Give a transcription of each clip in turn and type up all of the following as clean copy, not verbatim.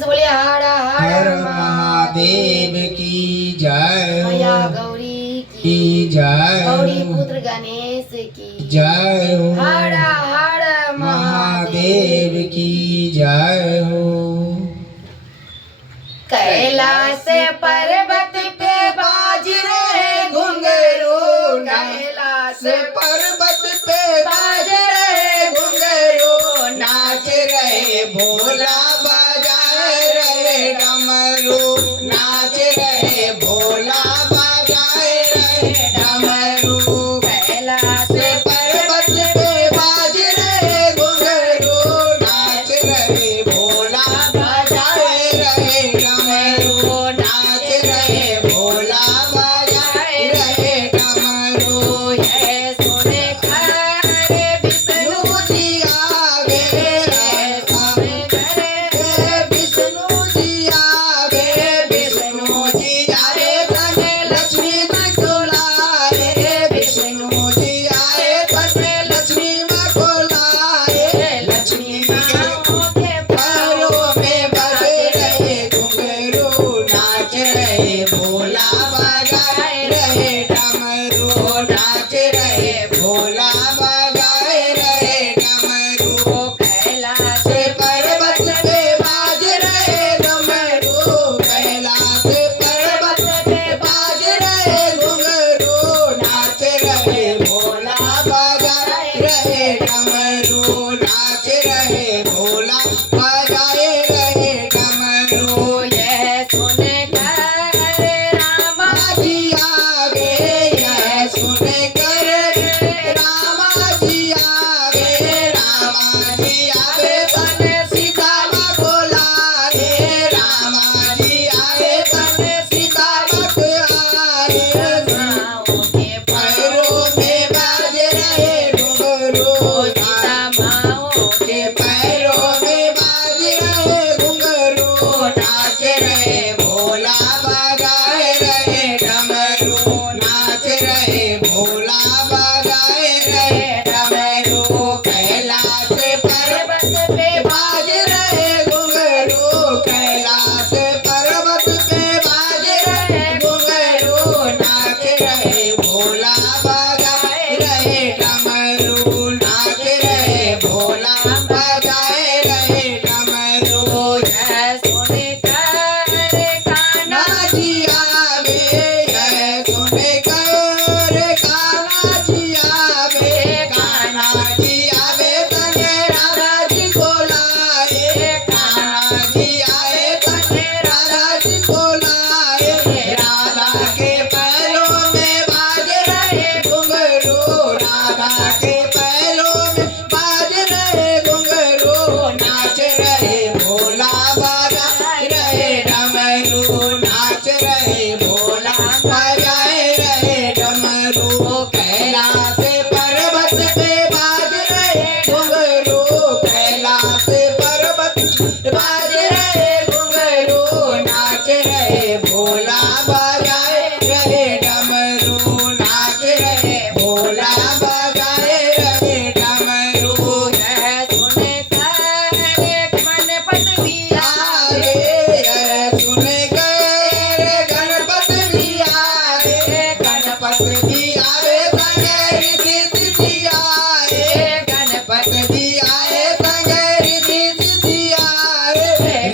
बोले हर हर हर महादेव की जय हो। मैया गौरी की जय हो। गौरी पुत्र गणेश की जय हो। हर हर महादेव की जय हो। कैलाश पर्वत पे बाज रहे घुंघरू, कैलाश पर्वत पे बाज रहे घुंघरू, नाच रहे भोला बजाए रहे डमरू, नाच रहे भोला बजाए रहे डमरू। कैलाश पर्वत पे बाज रहे घुंघरू, नाच रहे भोला बजाए रहे डमरू, नाच रहे भोला बजाए रहे डमरू। ये सुने करे विष्णु जी आगे सुने करे विष्णु जी आगे, विष्णु जी आए तने लक्ष्मी माँ को लाए, विष्णु जी आए तने लक्ष्मी माँ को लाए। लक्ष्मी माँ के पैरों में बज रहे घुंघरू, नाच रहे भोला बजाए रहे डमरू, नाच रहे भोला बजाए रहे डमरू। कैलाश पर्वत पे बाज रहे डमरू, कैलाश पर्वत पे बाज रहे घुंघरू, नाच रहे भोला बजाए रहे डमरू, नाच रहे भोला बजाए रहे डमरू। ये सुने करे रामा जी आगे यह सुने कर रामा जी आगे, रामा जी आगे तने सीता माँ को लाए, रामा जी आए तने सीता माँ को आए। माओ के पैरों में बाज रहे घुंघरू, सीता माओ के पैरों में बाज रहे घुंघरू, नाच रहे भोला बजाए रहे डमरू, नाच रहे भोला बजाए रहे डमरू। कैलाश पर्वत पे बाज रहे घुंघरू, कैलाश पर्वत पे बाज रहे घुंघरू, नाच रहे भोला बजाए रहे डमरू, नाच रहे भोला बजाए रहे डमरू। ये सुने करे काना जी आवे यह सुने कर कान्हा जी आवे, कान्हा जी आवे तने राधा जी को लाए, कान्हा जी आए तने राधा जी को लाए। राधा के पैरों में बाज रहे घुंघरू, राधा के पैरों में बाज रहे घुंघरू, नाच रहे भोला बजाए रहे डमरू, नाच रहे भोला बजाए रहे डमरू। कैलाश पर्वत पे बाज रहे घुंघरू, कैलाश पर्वत पे बाज रहे घुंघरू, नाच रहे भोला बजाए रहे डमरू, नाच रहे भोला बजाए रहे डमरू। ये सुने करे गणपत बिया आए यह सुने कर गणपत भी आए, गणपत भी आए तने रिद्धि सिद्धि आए, गणपत भी आए तने रिद्धि सिद्धि आए।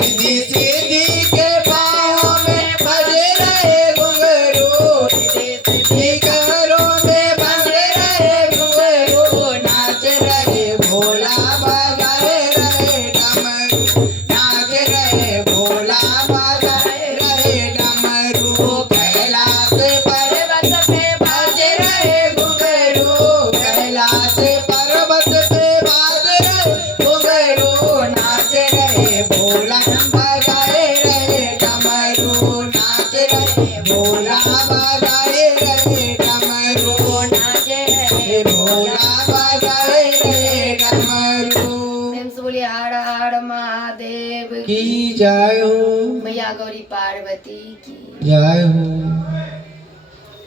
रिद्धि सिद्धि के पाँव में बजे रहे घुंघरू, रिद्धि घरों में बजे रहे घुंघरू, नाच रहे भोला बजाए रहे डमरू, नाच रहे भोला बजाए रहे डमरू। कैलाश पर्वत पे बाज रहे घुंघरू, कैलाश पर्वत पे बाज रहे घुंघरू, नाच रहे भोला बजाए रहे डमरू, नाच रहे भोला बजाए रहे डमरू, नाच रहे भोला बजाए रहे डमरू। प्रेम से बोले हर हर महादेव की जय हो। मैया गौरी पार्वती की जय हो।